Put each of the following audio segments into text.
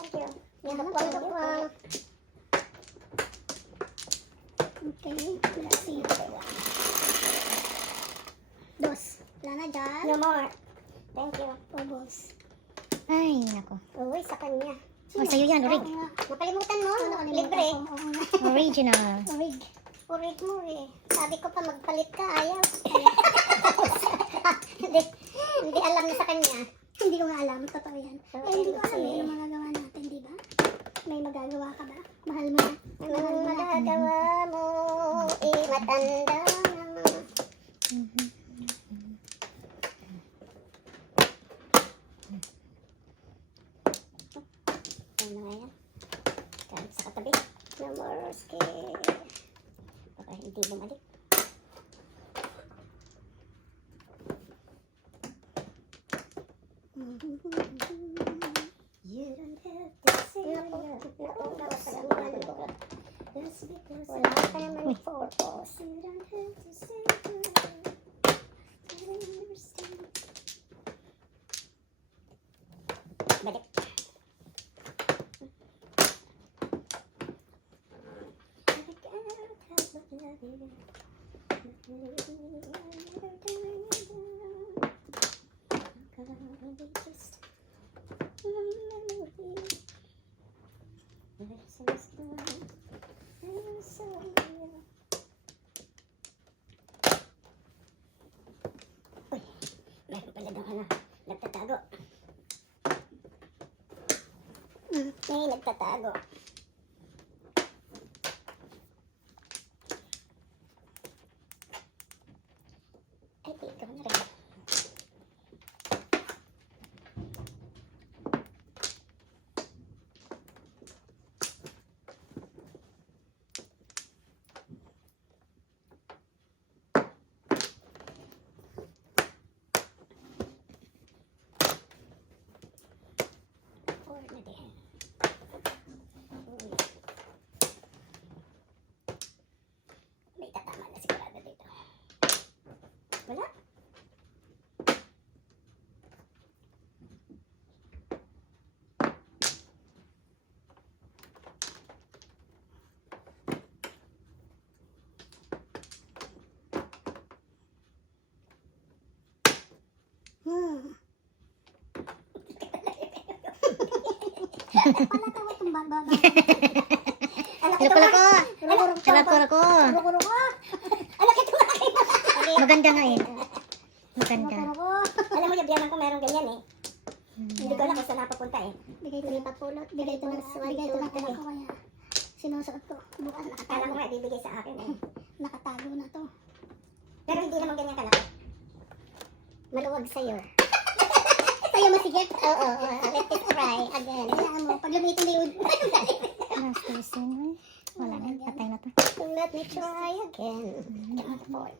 Thank you. Nagapang. Okay, let's see. Dos. Wala na dyan. No more. Thank you. Bubbles. Ay, nako. Uy, sa kanya. Oh, sa'yo yan, Orig. Oo nga. Nakalimutan mo? Nakalimutan Libre. ko. Oo nga. Original. Orig. Urig mo eh. Sabi ko pa magpalit ka, ayaw. hindi, hindi alam na sa kanya. Hindi ko nga alam. Totoo yan. Oo, Eh, hindi ko alam kasi- eh. Ano magagawa natin, di ba? May magagawa ka ba? Mahal mo na. Anong magagawa mo? Matanda na. Ano nga yan? Kahit sa katabi. No more scare. Baka hindi bumalik. You don't have to say wala ka naman purpose. You don't have to say balik. Uy, meron pala daw nagtatago. May nagtatago. Ay, di ikaw na rin. Four na din. Uy. May tatama na sigurado dito. Wala. Palatawa itong baba. Lako-lako. Lako-lako. Roko-roko. Maganda nga eh. Maganda. Roko-roko. Alam mo, yabiyanan ko meron ganyan eh. Hindi ko alam kung saan napapunta eh. Bigay ko na papulot. Bigay ko na ako kaya. Sinusuot ko. Bukas Alam nakatago. ko nga, ibibigay sa akin eh. Nakatago na to. Pero hindi naman ganyan kalaki. Maluwag sa'yo. Sa'yo masigit. Oo, let it try again. Kailangan mo. Pag lumitin na yun. Last person. Wala na. Patay na to. Let me try again. Four.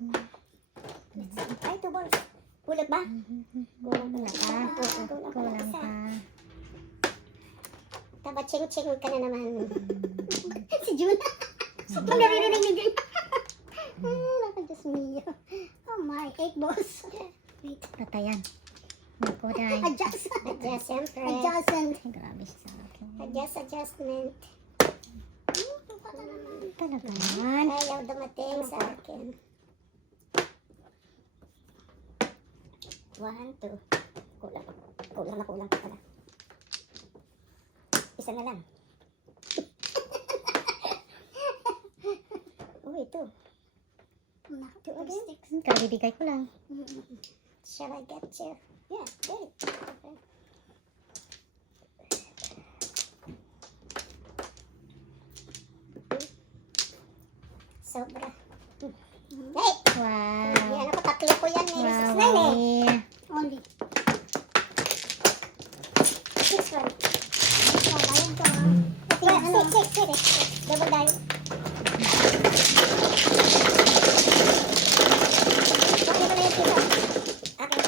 Ay, 2 balls. Kulot ba? Kulang Pa. Kulang pa. Taba, ching-ching ka na naman. Si Jun. Sobrang naririnig ni Jun. Naka-Diyos mio. Oh my, 8 balls. Wait. Patayan. Naku, dahil. Adjust. Adjust, siyempre. Adjustment. Grabe siya sa akin. Adjustment. Talaga naman. Ayaw dumating sa akin. 1, 2. Kulang. Kulang pa pala. Isa na lang. Uy, 2. Two sticks. Kabibigay ko lang. Shall I get you? Yeah, great. Okay. Sobra. Hey! Wow. Yan ako, tatlo ko yan eh. 6 Wow. na eh. Only. 6 1. Oh, bayan ko. Well, 6. Double die. Okay ko na yung pizza. Akin.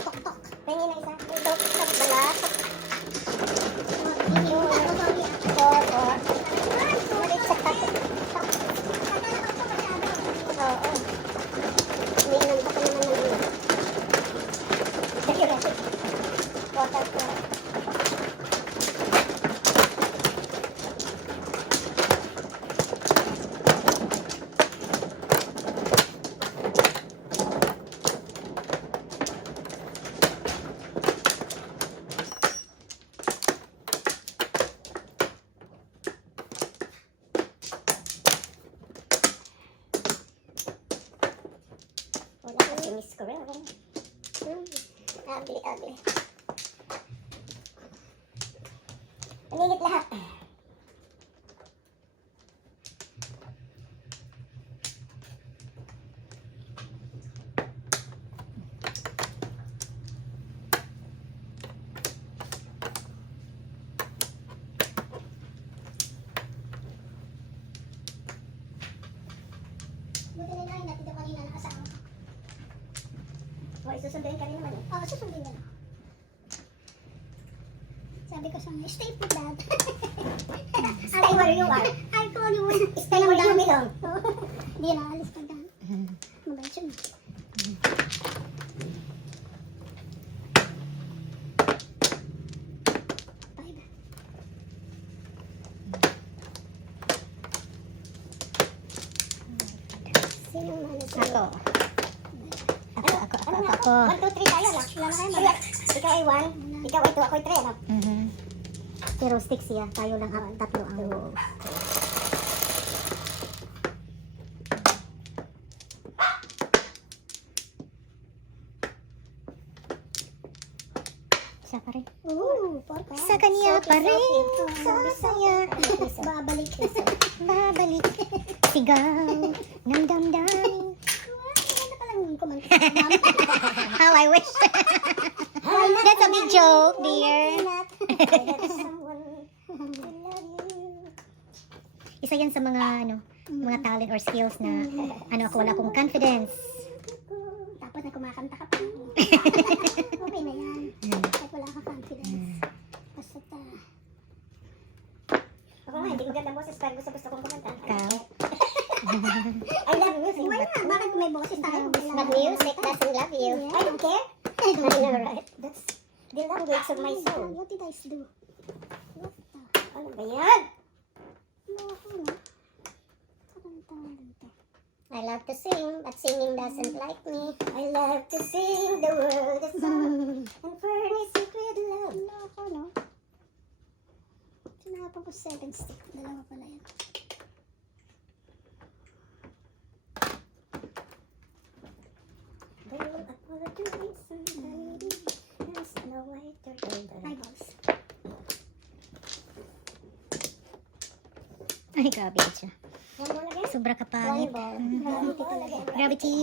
Tok-tok. Tingin na isa. Tok-tok. Balat. 4. Malit sa tok. Oo. Umiinom ko pa naman ng ano. Diuretic. Water ko. Paninit lahat. Buti na lang natin kanina nakasama. O, isusunduin ka rin naman eh. Oo, susundin na lang. Sabi ko sa mga, stay put dad. Stay where you are. I call you when Stay where you belong. Hindi na alis pag dad. Mabait siya na. Bye ba? Sino manager? Ako. Ano nga Ako. 1, 2, 3 tayo na. Sige, ikaw ay 1, ikaw ay 2, ako ay 3, ano? Pero stick siya. Tayo lang ang tatlo ang Isa pa rin. Ooh, porka. Sa kanya pa rin. Sa saya. Babalik. Babalik. Sigaw. Ng damdamin. Ano palang kumanta? How I wish. That's a big joke, dear. Someone to love you. Isa yan sa mga mga talent or skills na ako wala akong confidence. Tapos na kumakanta ka pa. Okay na yan. Kahit wala ka confidence. Basta Ako nga, hindi ko ganda boses pero gusto kong kumanta. Ikaw. I love music. why not? Bakit may boses tayo? But music doesn't love you. I don't care. I know, right? That's the language of my soul. What did I do? Ano ba yan? I love to sing, but singing doesn't like me. I love to sing the world a song and furnish it with love. Loko, no? Sinapan ko 7 stick. Dalawa pala yan. They will apologize somebody and Snow White turtle dove. Eyeballs. Ay, grabe siya. One more again? Sobra ka pangit. Gravity talaga. Gravity.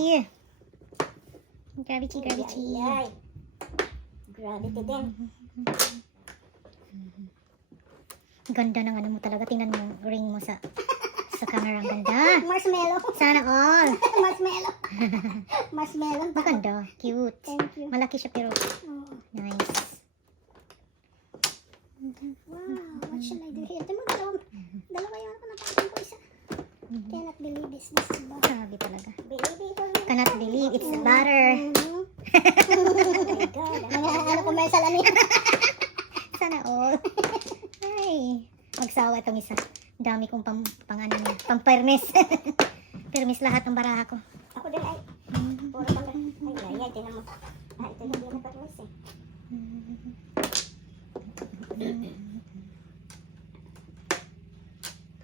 Gravity, gravity. Ay, ay. Gravity din. Ganda ng mo talaga. Tingnan mo yung ring mo sa camera. Ang ganda. Marshmallow. Sana all. Marshmallow. Marshmallow. Maganda. Cute. Thank you. Malaki siya pero Oh, nice. wow, what shall I do here? Tingnan mo, dalawa yung ako napakita ko isa. Cannot believe this ba? Grabe talaga. Baby, Cannot believe it's butter. oh my God. Ano commercial ano yan? Sana all. Ay. Magsawa itong isa. Dami kong pang permis. Permis lahat ng baraha ko. Ako din ay. Puro pang... Ay, ay, tingnan mo. Ah, ito hindi na permis eh.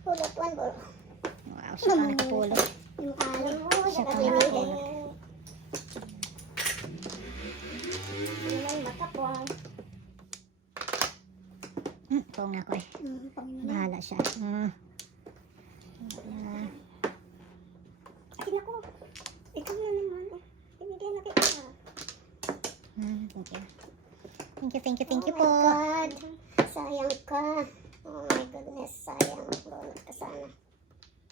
Pulot one ball. Wow, siya pa nakapulot. Yung alin. Siya pa Nakapulot. nakapulot. Yun ay makapong. Pong na ko eh. Panginoon. Bahala siya. Akin ako. Ikaw na naman. Binigay na kita. Thank you Oh po. my God. Sayang ka. Oh my goodness. Sayang. Bunot ka sana.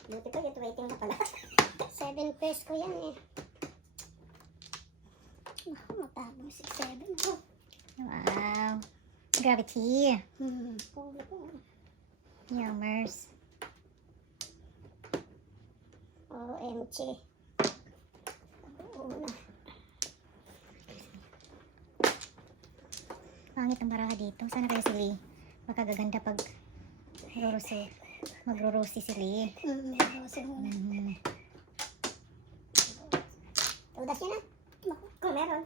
Buti pa yun. Waiting na pala. 7 pairs ko yan eh. Matapang 6-7. Oh. Wow. Gravity. Pulot ko. Yummers. OMG. Una. Pangit ang baraha dito. Sana kayo si Lee. Makagaganda pag magro-rosy si Lee. Rose muna. Tudas niya na. Kung meron.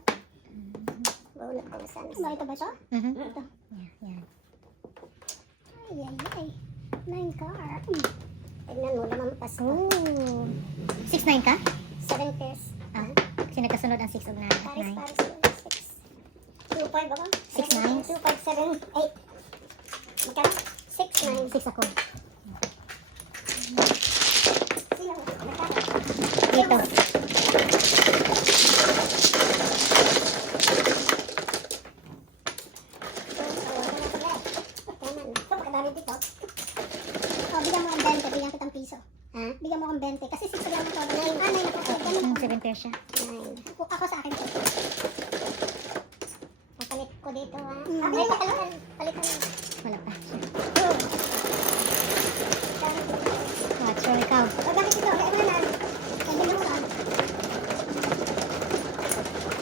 Bunot ko na sana. Nakita ba ito? Ito. Yan. Ay. 9 car. Tignan mo. Lumampas ka. Oh. 6'9" ka? 7 pairs. Ah, kasi nagkasunod ang 6 o 9. Paris. 6. 2.5 ako? 6'9". 2.5, 7, 8. Magkano? isa ko. Sino? Dito. Oh, bigyan mo ang 20, bigyan kitang piso. Ha? Bigyan mo ang 20, kasi 6 lang ako. 9 ako. Ganun. 7 pairs siya. Ako sa akin to. Papalit ko dito ha. Mm. Ay, palitan. Palitan. Wala pa. Oh. What's wrong ikaw? O, bakit ito? Kaya mo na. Kaya mo na.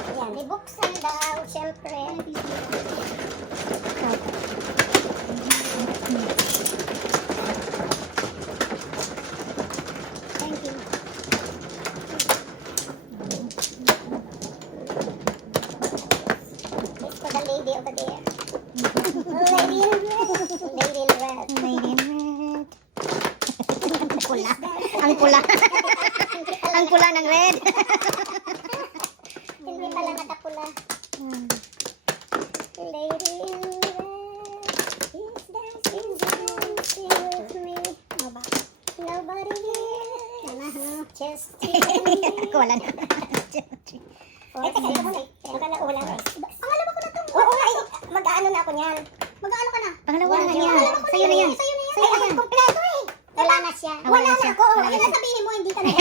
Ayan, ibuksan daw, syempre. Ano yung piso dito? Ikaw. Thank you. It's for the lady over there. Lady in red. Lady in red. Lady in red. Pula. Ang pula. Ang pula ng red. Hindi pala nakapula. Hmm. Lady in red. Is dancing with me. Ano ba? Nobody here. Just Ako wala na. Ay, teka, ito muna. Akala ko wala na. Pangalawa ko na to. Oo nga, mag-aano na ako niyan. Mag-ano ka na? Pangalawa na yan. Sa'yo na yan. Sa'yo na yan. Ay, ako kompleto eh. Wala na siya. Ah, wala na siya. Ako, Wala na siya. sabihin mo, hindi ka na.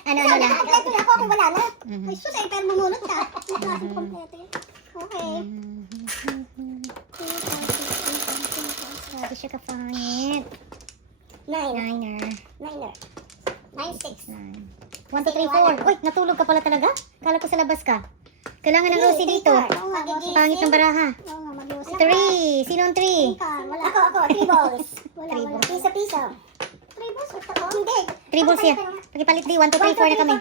Ano Wala lang. na. Kompleto na ako kung wala na. Mhm. Ay, sus, ay, pero mamunod ka. Klaseng kompleto yun. Okay. Grabe siya kapangit. Nine. Niner. Niner. 9-6. 1, 2, 3, 4. Uy, natulog ka pala talaga? Kala ko sa labas ka. Kailangan ng Rosie dito. Pangit ng baraha. Oo nga, mag-iusap. 3. Sino ang 3? Wala. Ako, 3 balls. Wala, Three wala. balls. Piso-piso. 3 balls, basta ko. Hindi. 3 balls yan. Pakipalit di. 1, 2, 3, 4 na kami.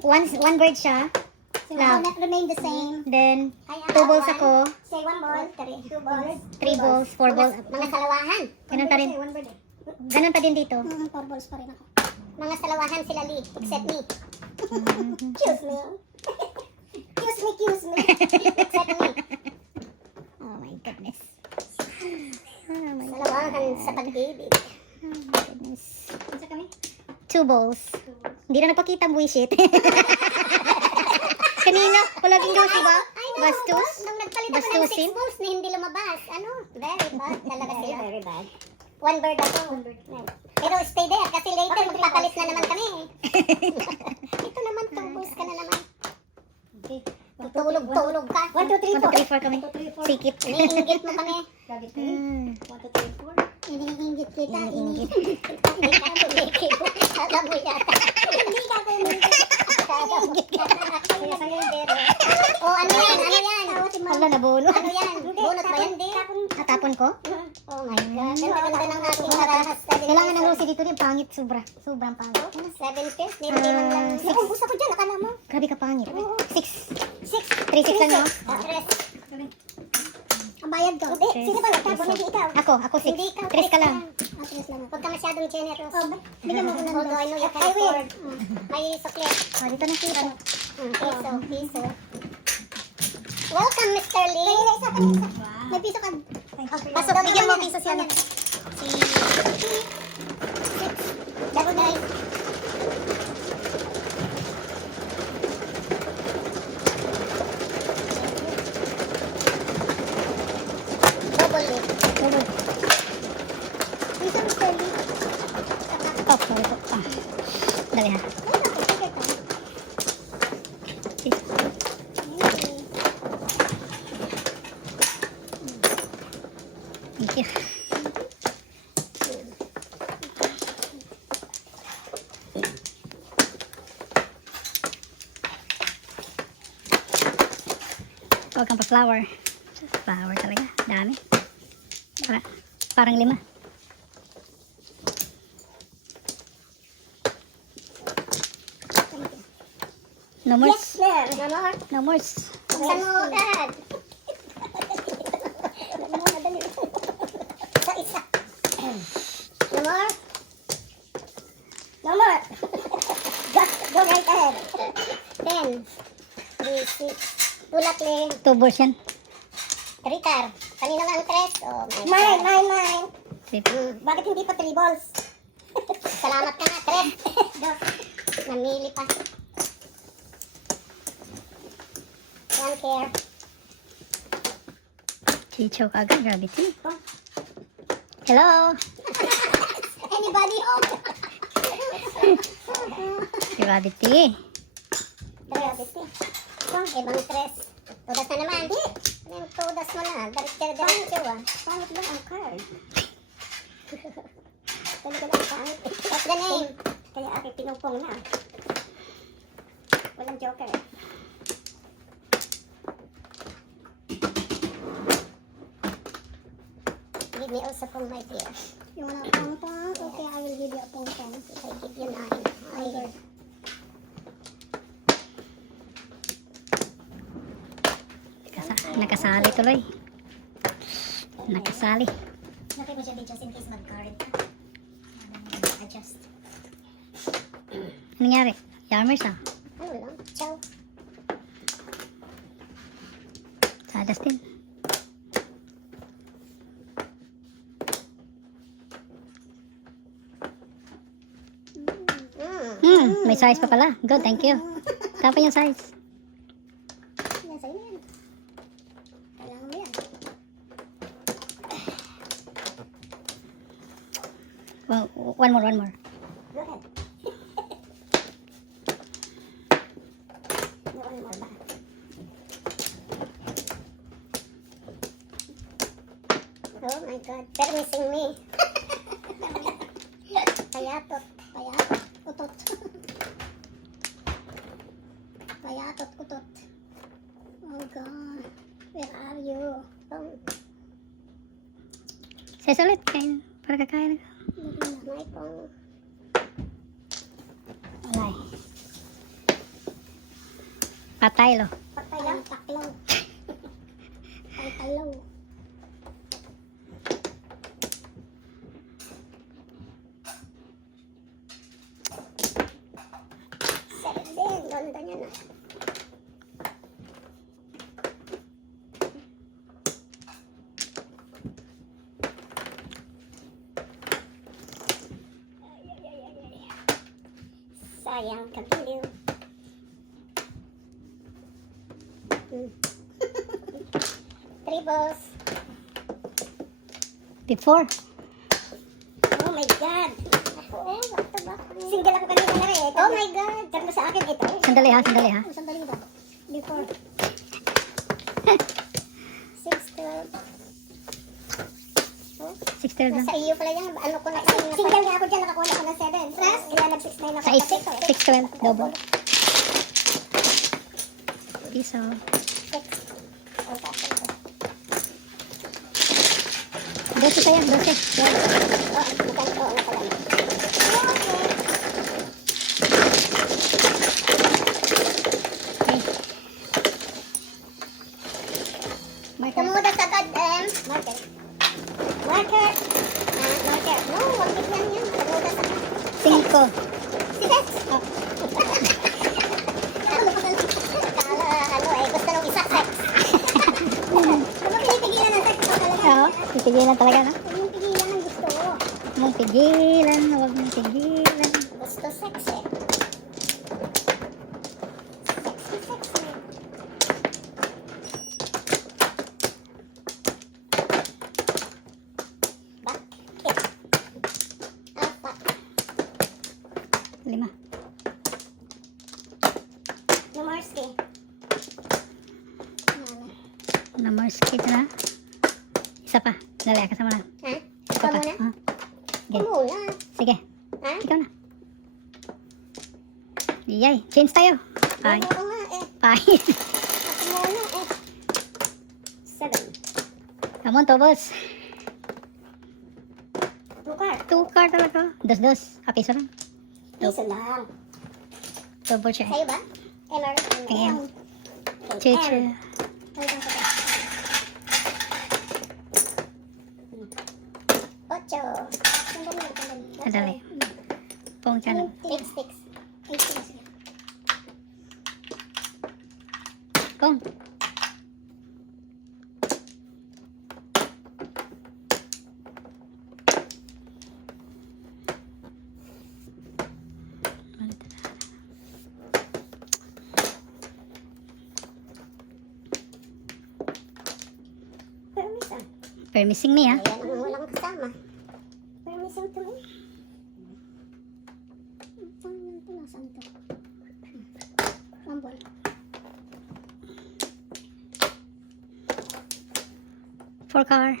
1 bird siya. So, Love. remain the same. Then, 2 balls ako. Say 1 ball. 2 balls. 3 balls. 4 balls. Mga salawahan. Ganun pa rin. One bird eh. Ganun pa din dito. 4 balls pa rin ako. Mga salawahan sila Lee. Except me. Excuse me. Excuse me. Except me. Oh my goodness. Oh my Salawahan sa pag-ibig. goodness. Isa kami? 2 balls. Hindi na nagpakita ang bullshit. Kanina, palaging daw siya ba? Bastos? Nung nagpalit ako ng Bastusin? 6 balls na hindi lumabas. Ano? Very bad talaga sila. Very bad. 1 bird ako. Pero stay there kasi later magpapalit na naman kami. Ito naman, 2 balls ka na naman. Tulog ka. 1, 2, 1, 2, 3, 4 kami. Sikip. Iniinggit mo kami. Hmm. Iniinggit kita. Iniinggit. Hindi ka tumikip. Alam mo yata. Hindi ka tumikip. Oh, ano yan? Ano yan? Hala, nabunot. Ano yan? Bunot ba yan? Hindi. Natapon ko? Oh my God. Ganda-ganda ng ating harahas. Kailangan ng Rosie dito din. Pangit, sobra. Sobrang pangit. 7 pairs. Hindi man lang. Six. Naubos ako dyan. Akala mo. Grabe ka pangit. 6. 6. 3, 6 lang, no? Tres. Ang bayad ko. Hindi. Sino ba nagtapon? Hindi ikaw. Ako 6. Hindi ikaw. 3 ka lang. Atras lang ako. Huwag ka masyadong generous. Bigyan mo ko ng Although I know you can afford. May suklet. Oh, dito na kita. Piso. Welcome, Mr. Lee. May piso ka. Pasok, bigyan mo piso siya. Double nine. Double eight. Piso, Mr. Lee. Oh, sorry po. Ah. Dali ha. Thank you. Huwag kang pa-flower. Flower talaga. Dami. Parang 5. No more. Yes, ma'am. No more. No more. Buksan mo agad. Madali. Isa. No more. No more. Go right ahead. 10. 3, 6. Tulak, Lee. 2 balls yan. Tritar. Kanina nga ang tres. Oh, my God. Mine. Bakit hindi pa 3 balls? Salamat ka nga, tres. Namili pa. Don't care. Chicho kagad, gravity. Hello! Anybody home? Gravity. Gravity. Ibang tres. Tudas na naman. Hindi. Yung tudas mo na. Diretso ah. Pangit lang ang card. Talaga lang pangit. What's the name? Kaya aking pinupong na. Walang joker. Give me also from my dear. You wanna pong-pong? Okay, I will give you a pong-pong. I give you 9. I Nakasali tuloy. Nakasali. Laki mo siya din just in case mag-card ka. Adjust. Anong nangyari? Yarmers ah. Ano lang? Ciao. Sa Dustin. May size pa pala. Good, thank you. Tapos yung size. Yan sa'yo yan. Kailangan mo yan. Well, one more. Go ahead. One more ba? Oh my God. They're missing me. Kayatot. Utot. Payatot, utot. Oh God. Where are you? Size ulit. Kain. Para kakain. May pong. Alay. Patay lo. Patay lang. Taklaw. Pantalaw. Seven. Ganda niya na. Sayang, kagiliw. Three balls. Before. Oh my God. Ako, back to back. Single ako kanina na rin. Oh my God. Tatlo sa akin ito. Sandali ha. Oh, sandali ba? Before. 6, 12. 6-12 lang. Sa iyo pala yan. Ano ko na kanina. Single nga ako dyan. Nakakuha ako ng 7. Tres. Kaya nag-6-9 ako. Sa 6-12. Double. Piso. 12 pa yan. 12. Okay. Marker. Kamuda sa agad, Marker. Marker. Marker. No, wag bigyan yan. Kamuda sa agad. 5. Yes. Kala, gusto nung isa sex. Kung pinipigilan ng sex mo talaga. Oo. Pipigilan talaga na. Huwag mong pigilan ang gusto. Mong pigilan. Huwag mong pigilan. Gusto sex eh. Sexy. Back. Apat. 5. Numarski. Namarskit na. Isa pa. Dali, kasama na. Ha? Isa Ikaw pa. muna? Ah. Sige. Ikaw muna. Sige. Ha? Ikaw na. Yay. Change tayo. Ay. Oo nga eh. Ay. Ako muna eh. 7. Come on, Tobos. Tukar. 2 card talaga. 2. Piso lang. Piso lang. Double check. Sa'yo ba? Meron. Ayan. Okay, Chiche. M. Ocho. Madali. Pong channel. Six. Pong. Permissing me, ha? Ayan ang walang kasama. Permission to me. Ito, nasaan to? Mambol. For car.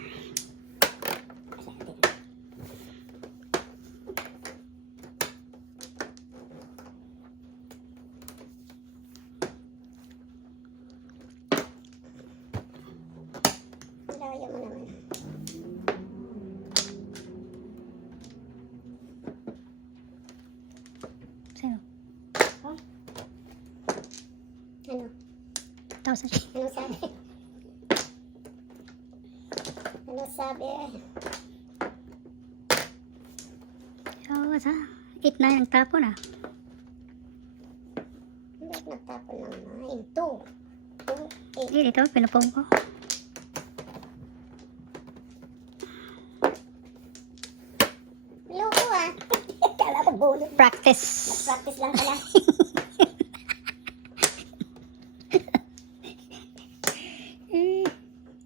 Layo mo naman. Sino? Ano? Tao sa Ano sabi? Ano sabi? Oo, sa 8 na yung tapon, ah. Hindi nagtapon ng 9. 2. 2, 8. Dito, pinupong ko. Loko ah. Kala ko bulot. Practice. Practice lang pala.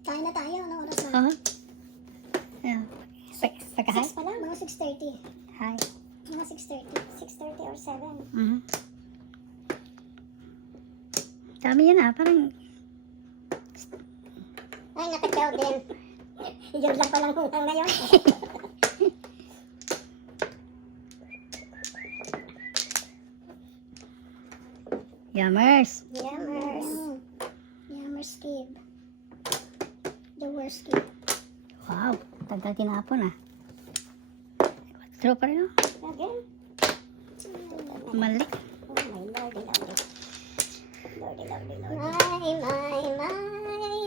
Kain na tayo. Ano oras na? Oo. Ayan. Pagka-hi? 6 pa lang. Mga 6:30. Hi. Mga 6:30. 6:30 or 7. Mhm. Dami yan, ah. Parang, Ay, nakatyaw din. Yun lang palang hutang ngayon. yummers. Yummers. Yummer skib. The worst skib. Wow. Tagal tinapon, ah. True pa rin, oh. Again. Mali. Oh my lordy, lordy. Lordy, lordy, lordy. My,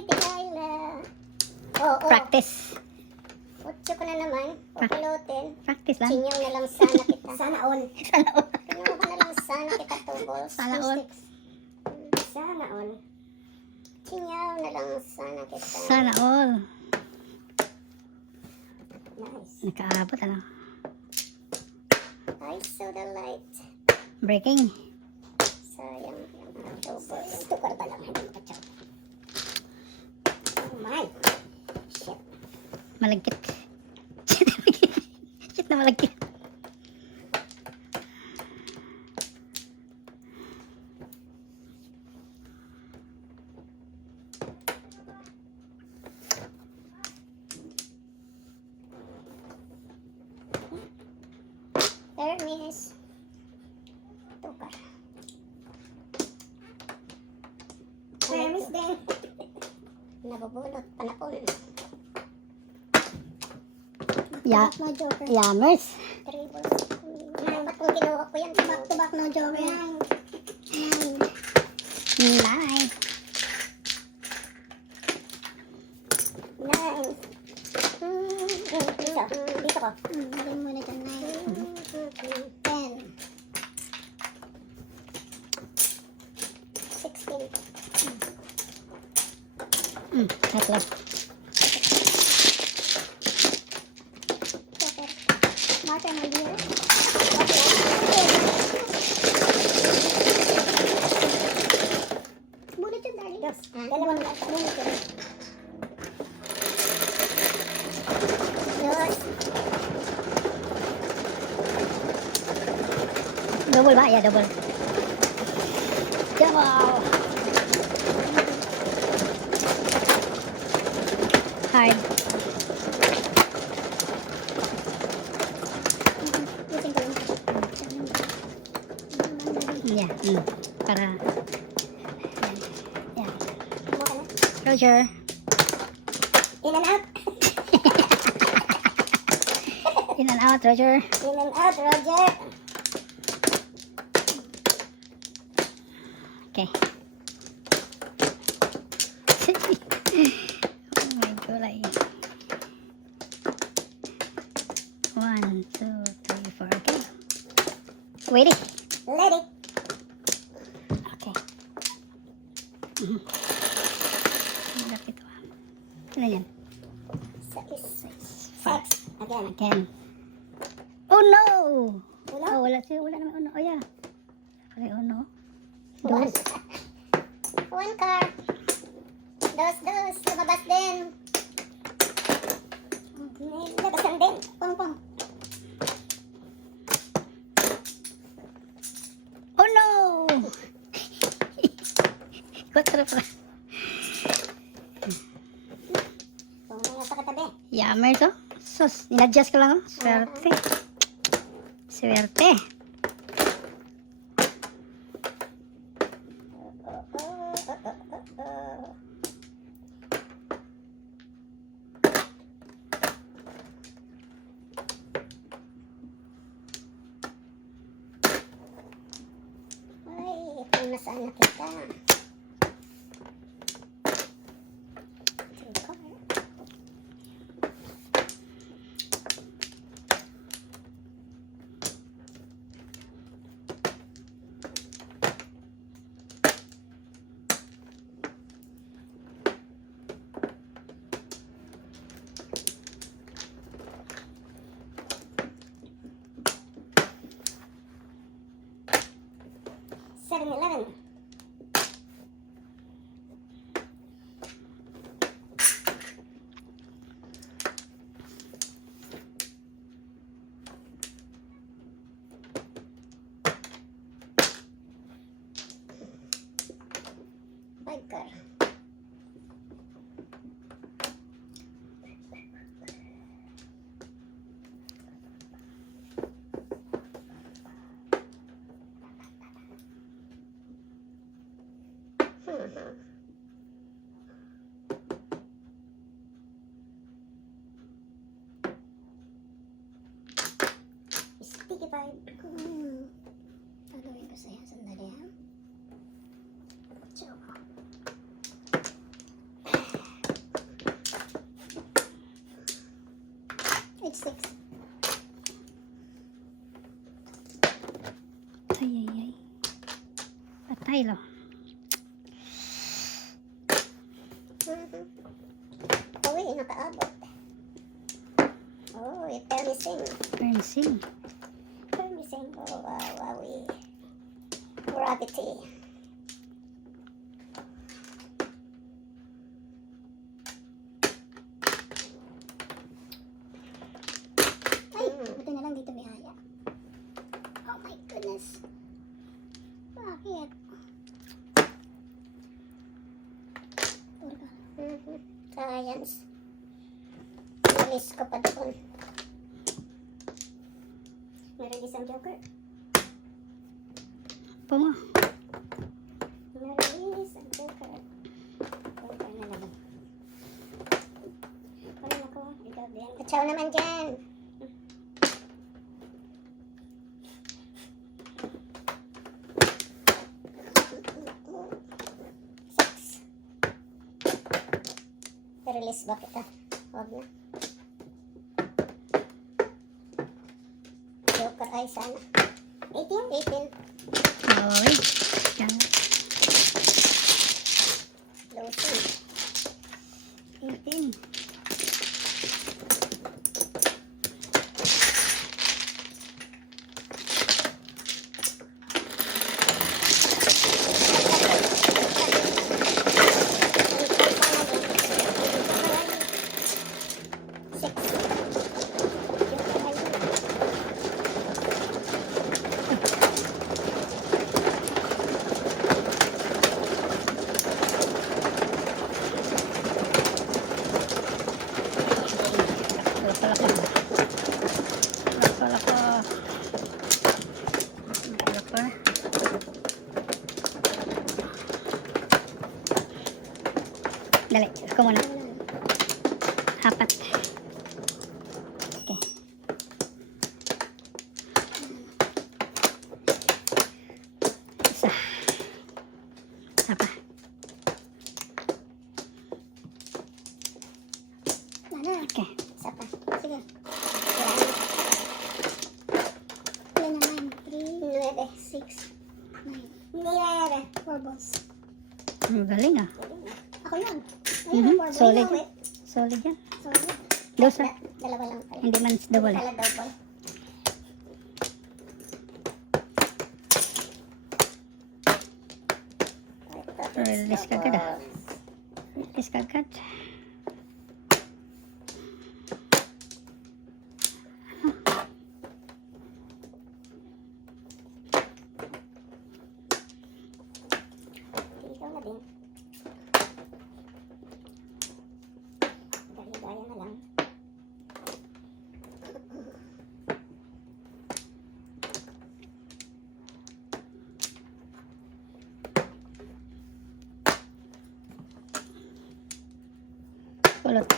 Delilah. Oh, oh. Practice. Otso ko na naman. Pupulutin. Practice lang. Sinyaw na lang sana kita. Sana all. Sana all. Sinyaw ko na lang sana kita tubols. Sana all. Sana all. Sinyaw na lang sana kita. Sana all. Nice. Nakaabot, ano. I saw the light. Breaking. Sayang yung tubols. Tukar pa lang. Hindi makatsaw. Oh my. Shit. Malagkit. Shit na malagkit. Shit na malagkit. Hermes. Tukar. Hermes din. Nabubulot. Panapon. Ya. No joker. Yummers. Tribbles. Ba't kung kinuha ko yan? Back to back, no joker. 9. Nice. 9. Dito ko. Lagyan mo na dyan. 9. 10. 16. Tatlo. Joker. Marker, my dear. Bunot yun, darling. Dos. Dalawa na lang. Bunot yun. Dos. Double ba? Yeah, double. Double. Hard. Using ko lang. Yeah. Para. Yeah. Kumuha ka na. Roger. In and out. In and out, Roger. In and out, Roger. Okay. Oh my gulay. 1, 2, 3, 4. Okay. Wait. Let it. Okay. Lapit ko. Ano yan? Sex. Again. Again. Oh no! Uno. Oh, wala naman uno. Oh yeah. Pare uno. One. Dos. One car. Dos. Lumabas din. One din. Pang. Oh no! Kutra pa. Kung may nasa katabi. Yammer to. Sus, in-adjust ko lang. Oh. Swerte. Swerte. Ay, ito na saan nakita. Seven-Eleven. Biker. Sticky vibe. Gagawin ko sa'yo. Sandali ha. Choco. It's 6. Ay. Patay lo. Uy, nakaabot. Oh, permising. Pernsing. Permising. Oh, wow. Gravity. Ay, buti na lang dito may haya. Oh my goodness. Bakit? Puro ka. Science. Release ko pa doon. Nirelease ang Joker. Pumo. Nirelease ang Joker. Joker na naman. Parang ako, ikaw din. Katsaw naman dyan. Six. Release ba kita? Huwag na. Joker ay sana. 18. Ay. Yan. Closing. 18. Dali, ako muna. Apat. Okay. Isa. Isa pa. Wala na. Okay. Isa pa. Sige. Yan. Ilan naman? 3, 9. 6, 9. 9. 4 balls. Ang galing ah. Ako yun. Solid. Solid yan. Solid. Dosa. Dalawa lang pala. Hindi man double. Pala double. Release ka agad ah. Release ka agad. pulot.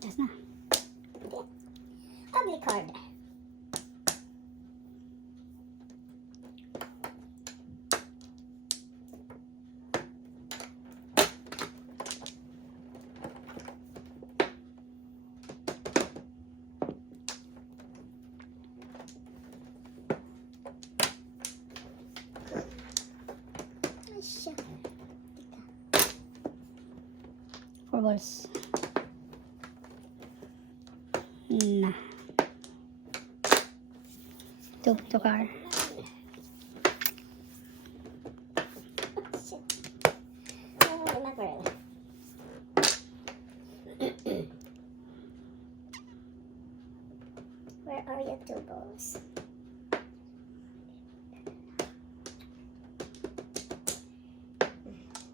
Tatas na. Ugly card. Ay, siya. Four balls. Nah. Two car. Shit. Oh, my girl. Where are your two balls?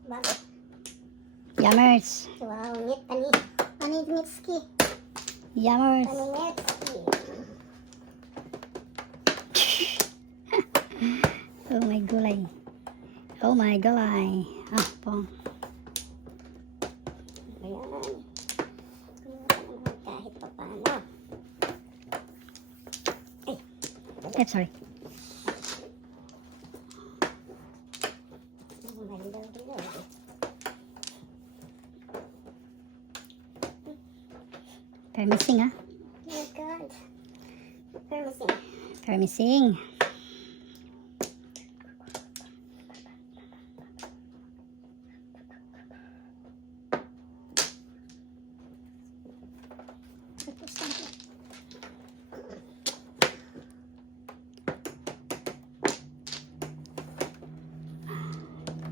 Bakit? Yummers. Wow, ngit pani. Panitmitski. Yummers. Paninetski. Oh my gulay. Oh my gulay. Ah, pong. Ayan. Kahit pa paano. Sorry. Permissing, ah. Oh my God. Permissing. Permissing.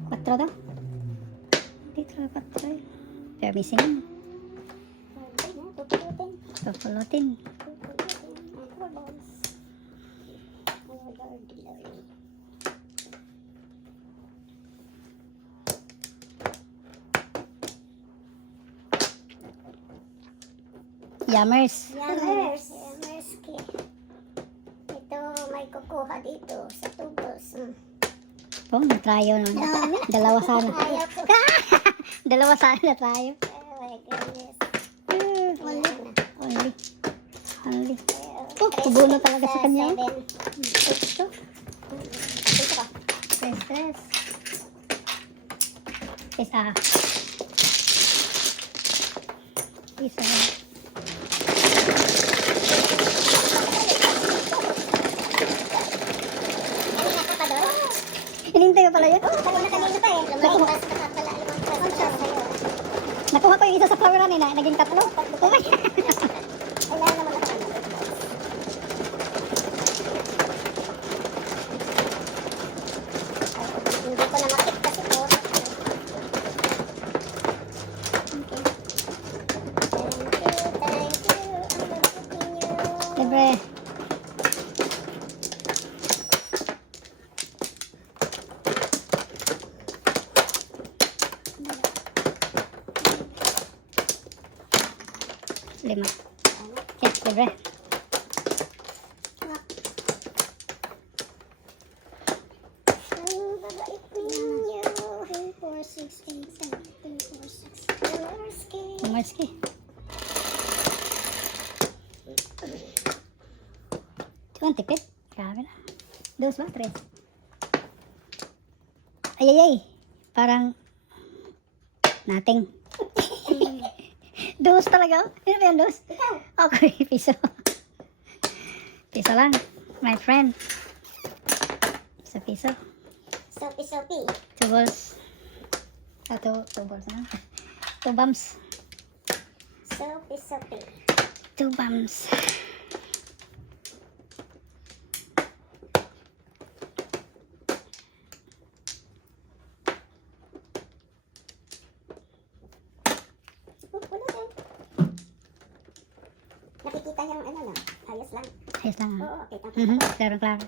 Quattro daw. Dito na quattro. Permissing. Pupulutin. Pupulutin. Ang four balls. Oh, Lord, Lord. Yummers. Yummers. Yummerski. Ito, may kukuha dito sa tubos. Pong, na-tryo naman. Dalawa sana. Ayaw ko. Dalawa sana na tayo. Oh my goodness. Only. Only. Oh, kubuno talaga sa kanya. Ito. Ito ka. Stress. Isa. Isa. Kanina ka pa doon? Hinintay ko pala yun. Kanina pa eh. Lumipas ka pa pala. Lumipas ka sa'yo. Nakuha ko yung isa sa flower run na naging tatlo. Oh my. Kailangan naman ako. Hindi ko na makit kasi po. Thank you. I'm looking you. Libre. Lima. Yes, libre. Ang babait ninyo. 2, 4, 6, 8, 7, 2, 4, 6. Yummerski. Umarski. Ito ang tipid. Grabe na. Dos ba? Tres. Ay, ay, ay. Parang nating. Dos talaga. Ano ba yan, dos? Okay, piso. Piso lang. My friend. Piso. Soapy. Two balls. Ah, two balls na. Two bumps. Soapy. Two bumps. Nakikita lang. Ayos lang. Oo, okay. Klaro, klaro.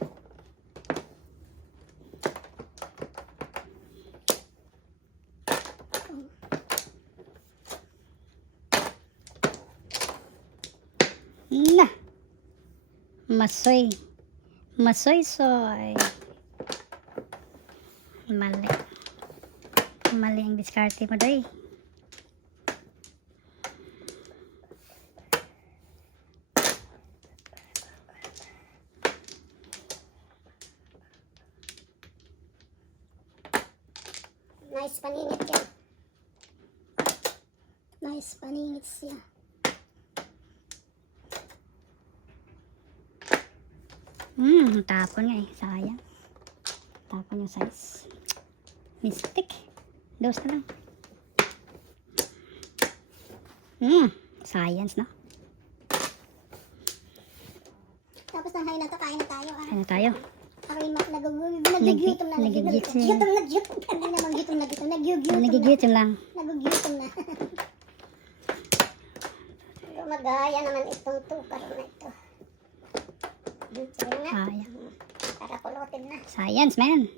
Na! Masoy. Masoy-soy. Mali. Mali ang diskarte mo, doy. Nice paninit yan. Nice paningit siya. Tapon nga eh. Sayang. Tapon yung size. Mystic. Dose na lang. Science, no? Tapos ng hay na to, kain na tayo. Ah. Ano tayo? Ako yung nagugutom na. Nagigitom. Hindi naman gutom na gutom. Nagugutom na. Nagigitom lang. Nagugutom na. Gumagaya naman itong tukar na ito. Sige nga. Sayang. Para pulutin na. Science, man.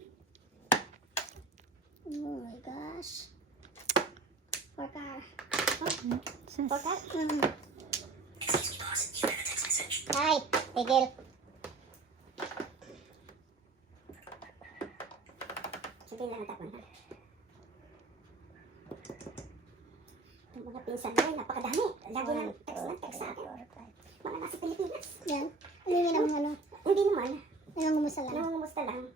Oh my gosh. Porka. Porka? Ay, tigil. Sige lang ang takpan ha. Yung mga pinsan mo, napakadami. Lagi lang text sa akin. Mga nasa Pilipinas. Yan. Hindi naman ano. Hindi naman. Nangungumusta lang. Nangungumusta lang.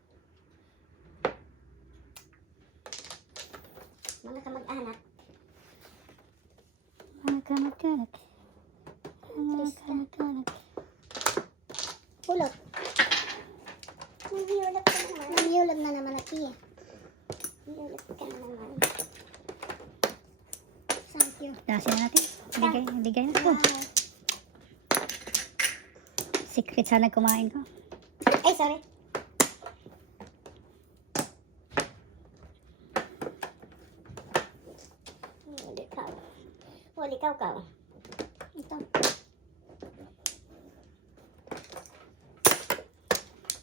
Mga kamag-anak. Kanak-kanak. Pulot. Naghiulap ka naman. Nangyulog na naman at iya. Naghiulap ka naman. Thank you. Dasin na natin. Bigay na ko. Wow. Secret sana kumain ko. Ay, sorry. Huli ka. Ito.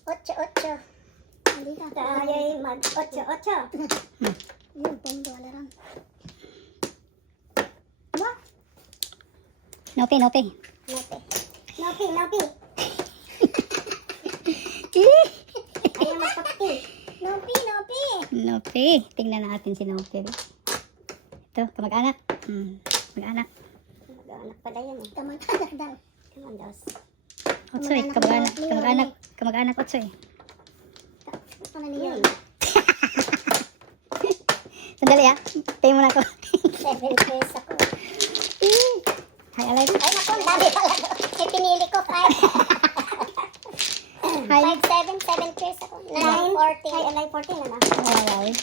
8-8. Hindi ka. Tayo'y mag-8-8. Yun, pondo. Alaran. Nope. Nopi. Ayaw magpapati. Nopi. Nope. Tingnan natin si Nope. Ito, kamag-anak. Kamag-anak. Mag-anak pala yan eh. Kamag-anak daw. Kamandos. Otsoy, kamag-anak Otsoy. Ano niya? Sandali ah. Tingin mo na ako. 7 pesos ako. Hi, alive. Ay, naku, ang dami pala. Pinili ko 5. Hi. 5, 7 pesos ako. 9, 14. Ay, alay 14 na na. Hi, alive.